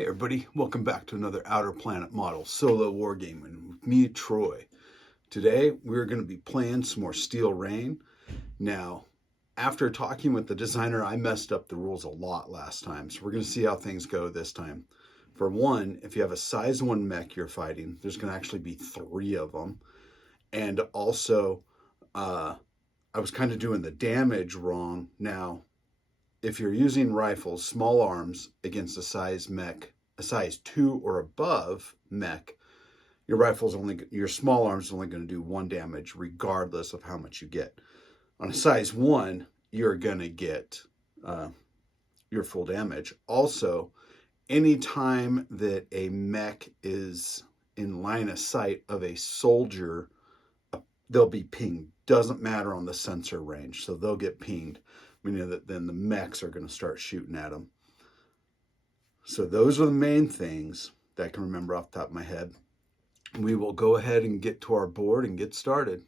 Hey everybody, welcome back to another Outer Planet Model solo wargaming with me, Troy. Today we're going to be playing some more Steel Rain. Now, after talking with the designer, I messed up the rules a lot last time, so we're going to see how things go this time. For one, if you have a size 1 mech you're fighting, there's going to actually be 3 of them. And also, I was kind of doing the damage wrong. Now, if you're using rifles, small arms against a size 2 or above mech, your small arms is only going to do 1 damage regardless of how much you get. On a size 1, you're going to get your full damage. Also, anytime that a mech is in line of sight of a soldier, they'll be pinged. Doesn't matter on the sensor range, so they'll get pinged, meaning that then the mechs are going to start shooting at them. So those are the main things that I can remember off the top of my head. We will go ahead and get to our board and get started.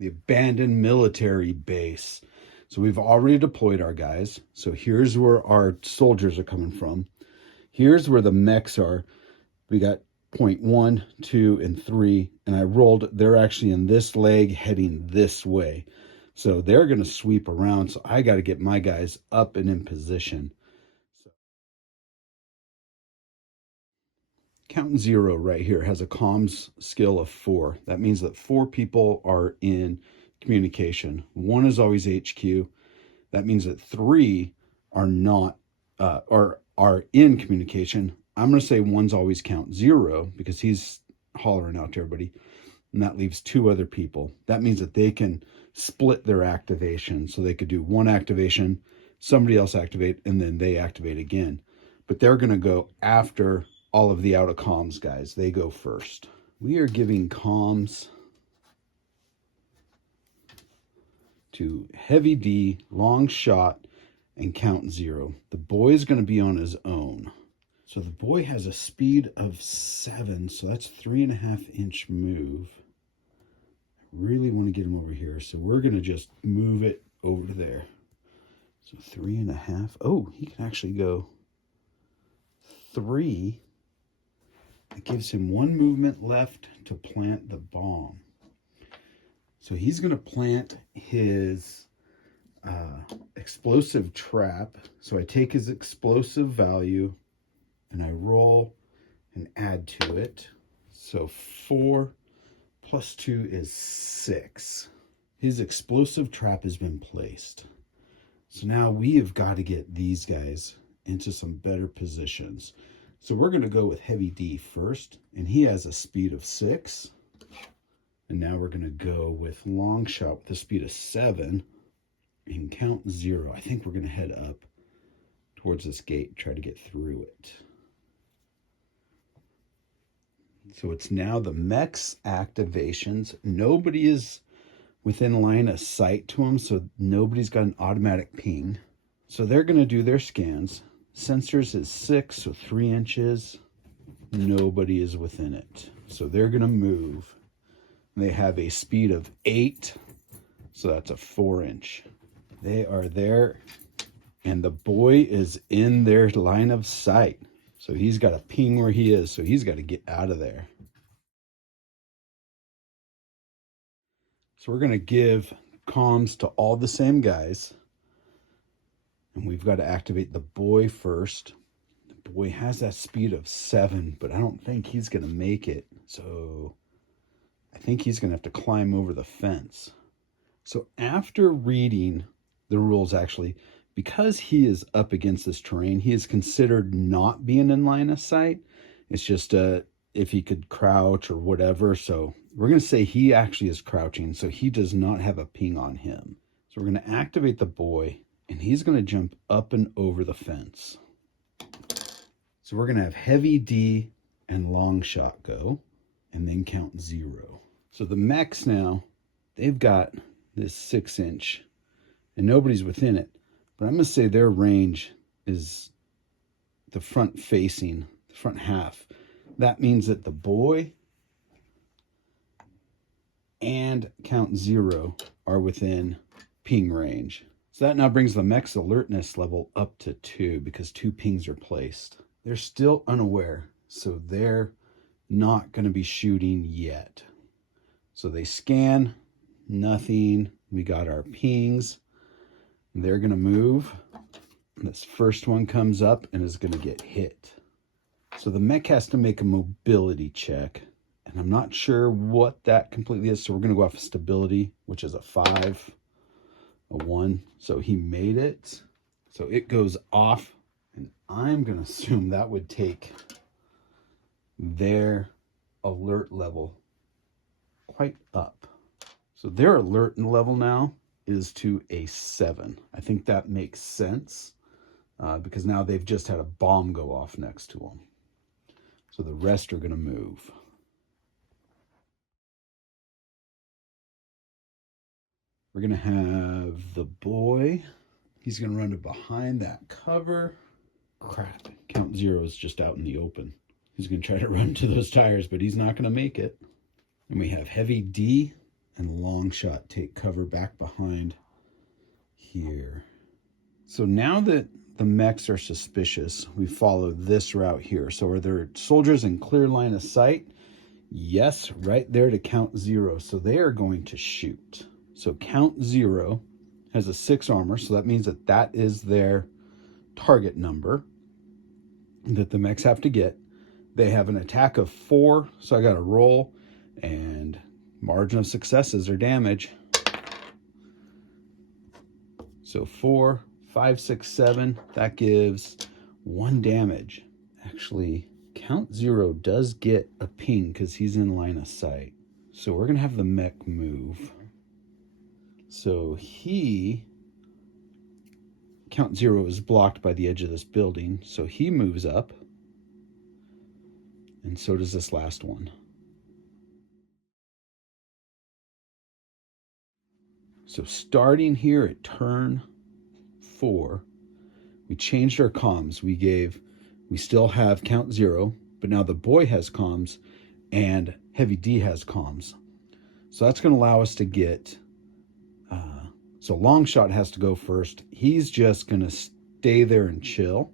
The abandoned military base. So we've already deployed our guys. So here's where our soldiers are coming from. Here's where the mechs are. We got point 1, 2, and 3, and I rolled. They're actually in this leg heading this way. So they're going to sweep around. So I got to get my guys up and in position. Count 0 right here has a comms skill of 4. That means that 4 people are in communication. 1 is always HQ. That means that 3 are not are in communication. I'm going to say 1's always count 0 because he's hollering out to everybody, and that leaves 2 other people. That means that they can split their activation, so they could do 1 activation, somebody else activate, and then they activate again. But they're going to go after all of the out of comms guys. They go first. We are giving comms to Heavy D, Long Shot, and Count 0. The boy is going to be on his own. So the boy has a speed of 7, so that's 3.5-inch move. I really want to get him over here, so we're going to just move it over there. So 3.5. Oh, he can actually go 3. It gives him 1 movement left to plant the bomb. So he's going to plant his explosive trap. So I take his explosive value and I roll and add to it. So 4 plus 2 is 6. His explosive trap has been placed. So now we have got to get these guys into some better positions. So we're going to go with Heavy D first, and he has a speed of 6. And now we're going to go with Long Shot with a speed of 7 and Count 0. I think we're going to head up towards this gate and try to get through it. So it's now the mechs activations. Nobody is within line of sight to them, so nobody's got an automatic ping. So they're going to do their scans. Sensors is 6, so 3 inches. Nobody is within it. So they're going to move. They have a speed of 8, so that's a 4-inch. They are there, and the boy is in their line of sight. So he's got a ping where he is, so he's got to get out of there. So we're going to give comms to all the same guys. And we've got to activate the boy first. The boy has that speed of 7, but I don't think he's going to make it. So I think he's going to have to climb over the fence. So after reading the rules, actually, because he is up against this terrain, he is considered not being in line of sight. It's just if he could crouch or whatever. So we're going to say he actually is crouching, so he does not have a ping on him. So we're going to activate the boy, and he's going to jump up and over the fence. So we're going to have Heavy D and Long Shot go, and then Count 0. So the mechs now, they've got this 6-inch, and nobody's within it. But I'm going to say their range is the front facing, the front half. That means that the boy and Count 0 are within ping range. So that now brings the mech's alertness level up to 2 because 2 pings are placed. They're still unaware, so they're not going to be shooting yet. So they scan, nothing. We got our pings. They're going to move. This first one comes up and is going to get hit. So the mech has to make a mobility check. And I'm not sure what that completely is. So we're going to go off of stability, which is a 5, a 1. So he made it. So it goes off. And I'm going to assume that would take their alert level quite up. So their alert level now is to a 7. I think that makes sense because now they've just had a bomb go off next to them. So the rest are going to move. We're going to have the boy. He's going to run to behind that cover. Crap. Count 0 is just out in the open. He's going to try to run to those tires, but he's not going to make it. And we have heavy D and long shot take cover back behind here. So now that the mechs are suspicious, we follow this route here. So are there soldiers in clear line of sight? Yes, right there to count 0. So they are going to shoot. So count 0 has a 6 armor. So that means that that is their target number that the mechs have to get. They have an attack of 4. So I got to roll, and margin of success is their damage. So 4, 5, 6, 7, that gives 1 damage. Actually, count 0 does get a ping because he's in line of sight. So we're going to have the mech move. So count 0 is blocked by the edge of this building. So he moves up. And so does this last one. So starting here at turn 4, we changed our comms. We still have count 0, but now the boy has comms and heavy D has comms. So that's going to allow us to get, so long shot has to go first. He's just going to stay there and chill.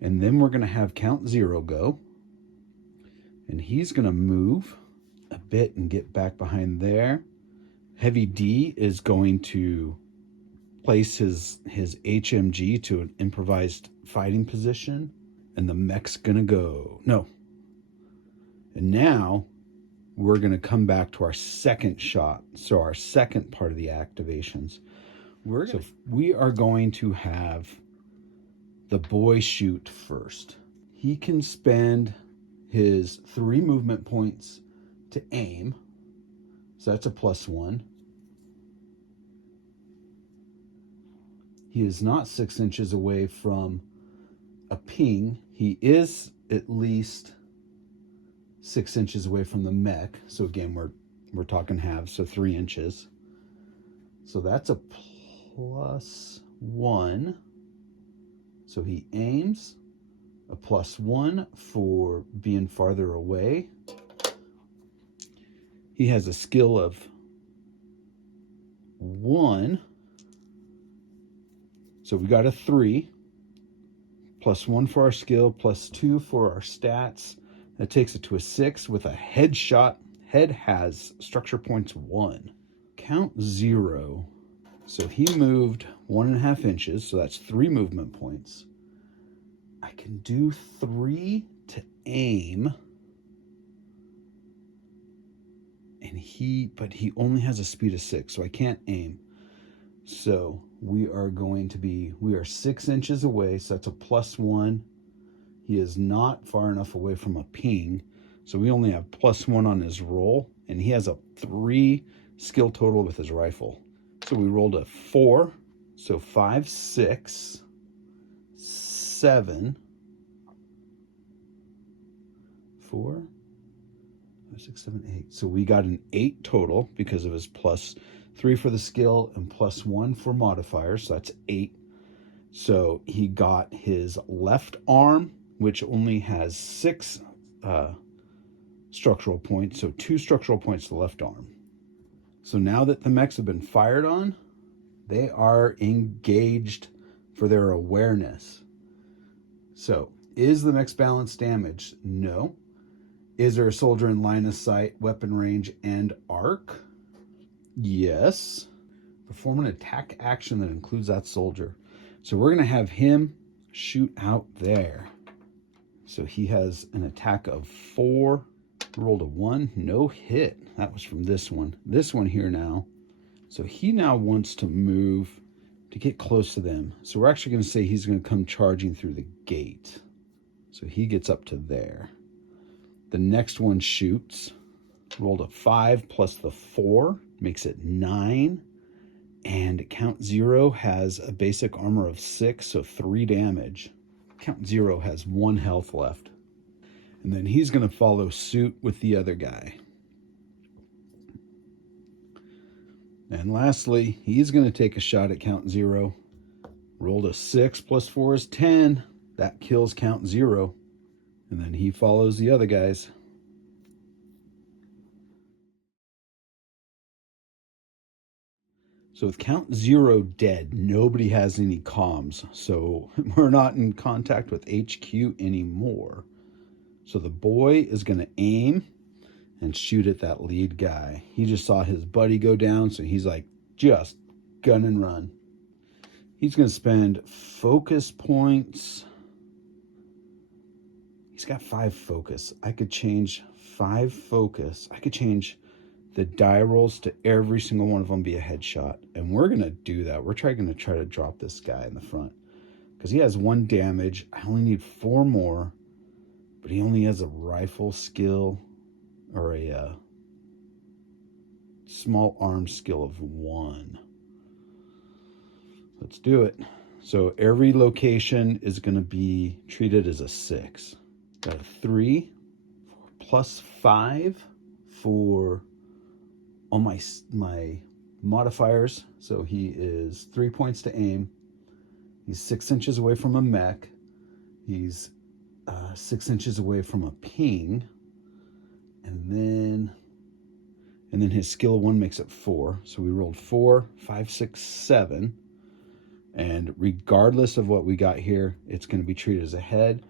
And then we're going to have count 0 go. And he's going to move a bit and get back behind there. Heavy D is going to place his HMG to an improvised fighting position. And the mech's going to go. No. And now we're going to come back to our second shot. So our second part of the activations. We are going to have the boy shoot first. He can spend his 3 movement points to aim. So that's a +1. He is not 6 inches away from a ping. He is at least 6 inches away from the mech. So again, we're talking halves, so 3 inches. So that's a +1. So he aims. A +1 for being farther away. He has a skill of 1. So we got a 3. +1 for our skill, +2 for our stats. That takes it to a 6 with a headshot. Head has structure points 1. Count 0. So he moved 1.5 inches. So that's 3 movement points. I can do 3 to aim. But he only has a speed of 6, so I can't aim. So we are 6 inches away, so that's a +1. He is not far enough away from a ping, so we only have +1 on his roll, and he has a 3 skill total with his rifle. So we rolled a 4, so 5, 6, 7, 4, 5, 6, 7, 8. So we got an 8 total because of his +3 for the skill and +1 for modifiers. So that's 8. So he got his left arm, which only has 6 structural points. So 2 structural points to the left arm. So now that the mechs have been fired on, They are engaged for their awareness. So, is the mech's balance damaged? No. Is there a soldier in line of sight, weapon range, and arc? Yes. Perform an attack action that includes that soldier. So we're going to have him shoot out there. So he has an attack of 4. Rolled a 1, no hit. That was from this one. This one here now. So he now wants to move to get close to them. So we're actually going to say he's going to come charging through the gate. So he gets up to there. The next one shoots. Rolled a 5 plus the 4, makes it 9. And Count Zero has a basic armor of 6, so 3 damage. Count Zero has 1 health left. And then he's going to follow suit with the other guy. And lastly, he's going to take a shot at Count Zero. Rolled a 6 plus 4 is 10. That kills Count Zero. And then he follows the other guys. So with Count Zero dead, nobody has any comms. So we're not in contact with HQ anymore. So the boy is going to aim and shoot at that lead guy. He just saw his buddy go down, so he's like, just gun and run. He's going to spend focus points. He's got 5 focus. I could change 5 focus. I could change the die rolls to every single one of them be a headshot. And we're going to do that. We're going to try to drop this guy in the front. Because he has 1 damage. I only need 4 more. But he only has a rifle skill or a small arm skill of 1. Let's do it. So every location is going to be treated as a 6. Got a 3 plus 5 for all my modifiers. So he is 3 points to aim. He's 6 inches away from a mech. He's 6 inches away from a ping. And then his skill 1 makes it 4. So we rolled 4, 5, 6, 7. And regardless of what we got here, it's going to be treated as a head.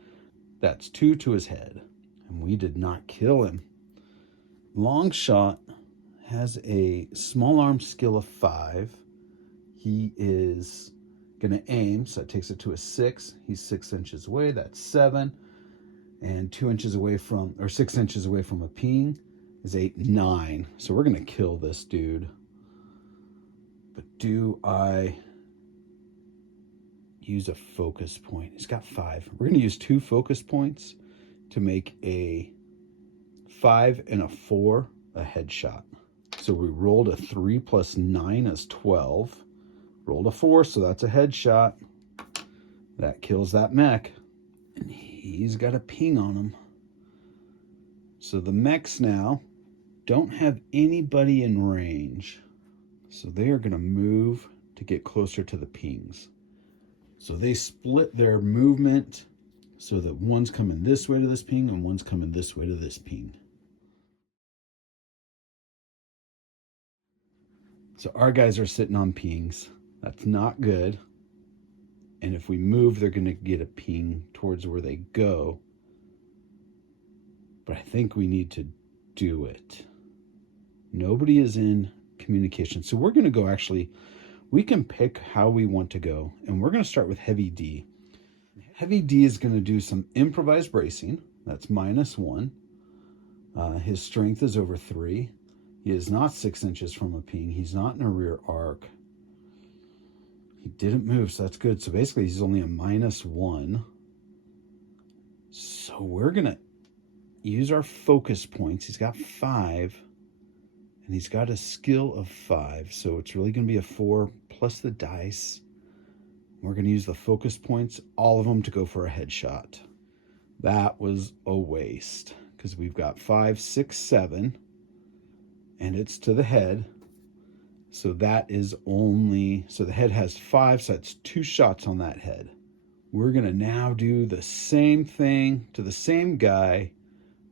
That's 2 to his head. And we did not kill him. Long shot has a small arm skill of 5. He is going to aim, so that takes it to a 6. He's 6 inches away. That's 7. And 2 inches away from, or 6 inches away from a ping is 8, 9. So we're going to kill this dude. But do I use a focus point? He's got 5. We're going to use 2 focus points to make a 5 and a 4 a headshot. So we rolled a 3 plus 9 is 12. Rolled a 4, so that's a headshot. That kills that mech. And he's got a ping on him. So the mechs now don't have anybody in range. So they are going to move to get closer to the pings. So they split their movement so that one's coming this way to this ping and one's coming this way to this ping. So our guys are sitting on pings. That's not good. And if we move, they're going to get a ping towards where they go. But I think we need to do it. Nobody is in communication. So we're going to go, actually, we can pick how we want to go. And we're going to start with Heavy D. Heavy D is going to do some improvised bracing. That's -1. His strength is over 3. He is not 6 inches from a ping. He's not in a rear arc. He didn't move, so that's good. So basically, he's only a -1. So we're going to use our focus points. He's got 5, and he's got a skill of 5. So it's really going to be a 4 plus the dice. We're going to use the focus points, all of them, to go for a headshot. That was a waste because we've got 5, 6, 7, and it's to the head. So that is only, so the head has 5, so that's 2 shots on that head. We're going to now do the same thing to the same guy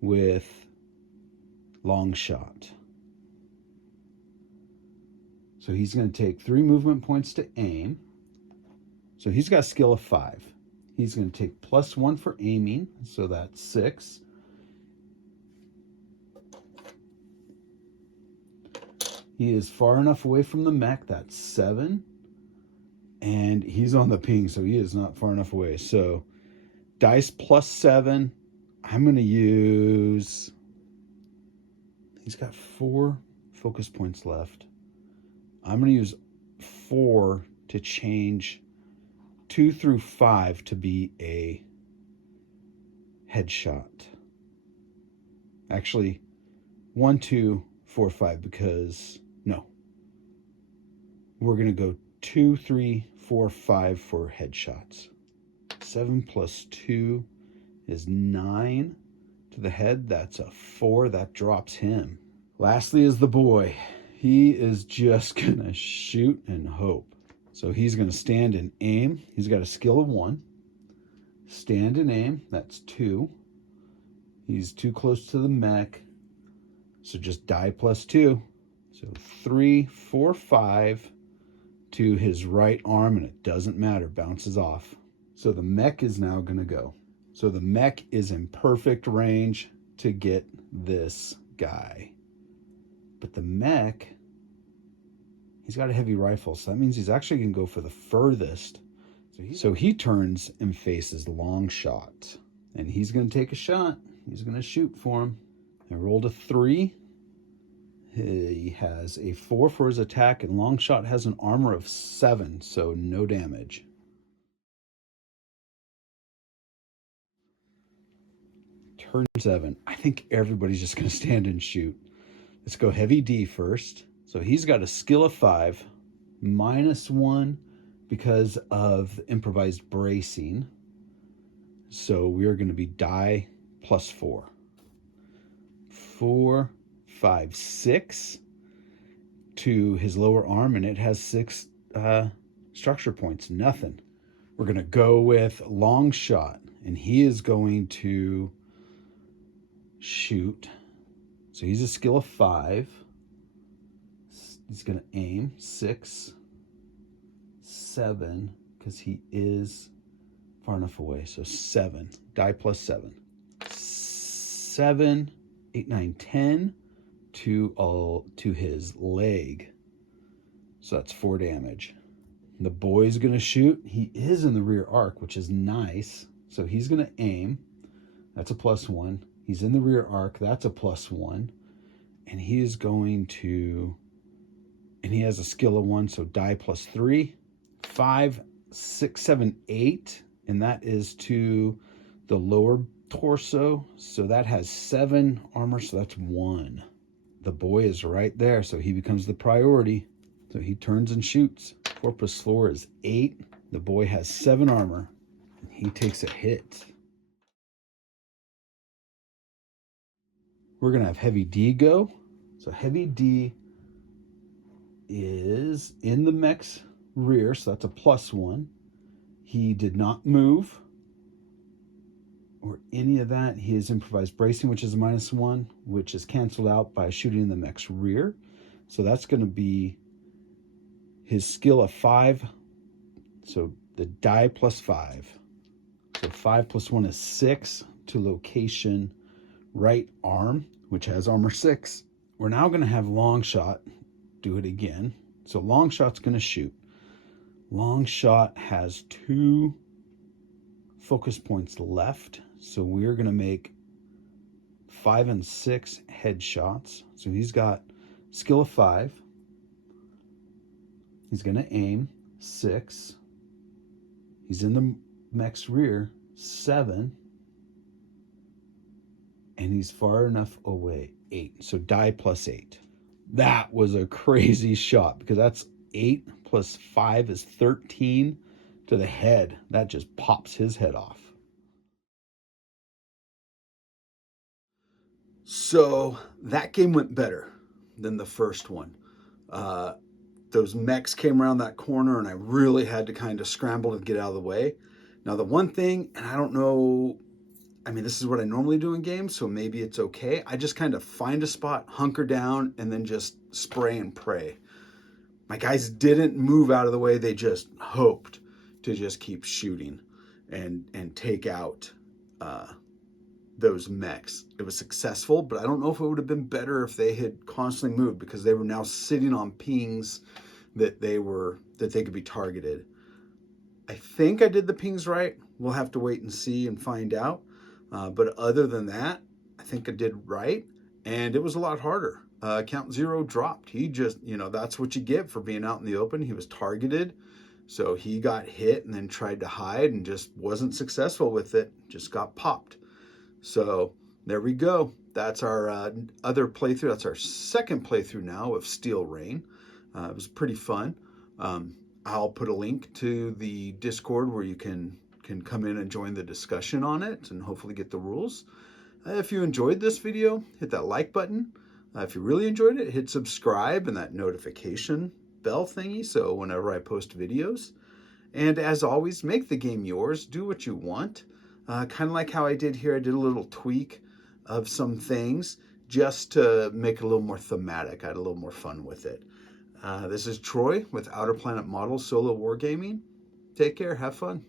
with long shot. So he's going to take 3 movement points to aim. So he's got a skill of 5. He's going to take +1 for aiming, so that's 6. He is far enough away from the mech, that's 7. And he's on the ping, so he is not far enough away. So dice +7. I'm going to use... He's got 4 focus points left. I'm going to use 4 to change 2 through 5 to be a headshot. Actually, 1, 2, 4, 5, because no. We're going to go 2, 3, 4, 5 for headshots. 7 plus 2 is 9 to the head. That's a 4. That drops him. Lastly is the boy. He is just going to shoot and hope. So he's going to stand and aim. He's got a skill of 1. Stand and aim. That's 2. He's too close to the mech. So just die +2. So 3, 4, 5 to his right arm, and it doesn't matter. Bounces off. So the mech is now going to go. So the mech is in perfect range to get this guy. But the mech, he's got a heavy rifle, so that means he's actually going to go for the furthest. So he turns and faces long shot. And he's going to take a shot. He's going to shoot for him. I rolled a 3. He has a 4 for his attack, and long shot has an armor of 7, so no damage. Turn 7. I think everybody's just going to stand and shoot. Let's go heavy D first. So he's got a skill of 5, -1 because of the improvised bracing. So we're going to be die +4. 4, 5, 6 to his lower arm, and it has 6 structure points. Nothing. We're going to go with long shot, and he is going to shoot. So he's a skill of 5. He's going to aim 6, 7, because he is far enough away. So 7. Die +7. 7, 8, 9, 10 to his leg. So that's 4 damage. The boy's going to shoot. He is in the rear arc, which is nice. So he's going to aim. That's a +1. He's in the rear arc. That's a +1. And he is going to... And he has a skill of 1, so die +3. 5, 6, 7, 8. And that is to the lower torso. So that has 7 armor, so that's 1. The boy is right there, so he becomes the priority. So he turns and shoots. 4 + 4 is 8. The boy has 7 armor. And he takes a hit. We're going to have heavy D go. So heavy D is in the mech's rear, so that's a +1. He did not move or any of that. He has improvised bracing, which is a -1, which is canceled out by shooting in the mech's rear. So that's going to be his skill of 5. So the die +5. So 5 + 1 is 6 to location right arm, which has armor 6. We're now going to have long shot do it again. So long shot's going to shoot. Long shot has 2 focus points left. So we're going to make 5 and 6 headshots. So he's got skill of 5. He's going to aim 6. He's in the mech's rear 7. And he's far enough away 8. So die +8. That was a crazy shot because that's 8 + 5 is 13 to the head. That just pops his head off. So that game went better than the first one. Those mechs came around that corner and I really had to kind of scramble to get out of the way. Now the one thing, and I don't know, I mean, this is what I normally do in games, so maybe it's okay. I just kind of find a spot, hunker down, and then just spray and pray. my guys didn't move out of the way. They just hoped to just keep shooting and take out those mechs. It was successful, but I don't know if it would have been better if they had constantly moved, because they were now sitting on pings that they could be targeted. I think I did the pings right. We'll have to wait and see and find out. But other than that, I think I did right, and it was a lot harder. Count Zero dropped. He just, that's what you get for being out in the open. He was targeted, so he got hit and then tried to hide and just wasn't successful with it. Just got popped. So there we go. That's our other playthrough. That's our second playthrough now of Steel Rain. It was pretty fun. I'll put a link to the Discord where you can come in and join the discussion on it and hopefully get the rules. If you enjoyed this video, hit that like button. If you really enjoyed it, hit subscribe and that notification bell thingy so whenever I post videos. And as always, make the game yours. Do what you want. Kind of like how I did here. I did a little tweak of some things just to make it a little more thematic. I had a little more fun with it. This is Troy with Outer Planet Models Solo Wargaming. Take care. Have fun.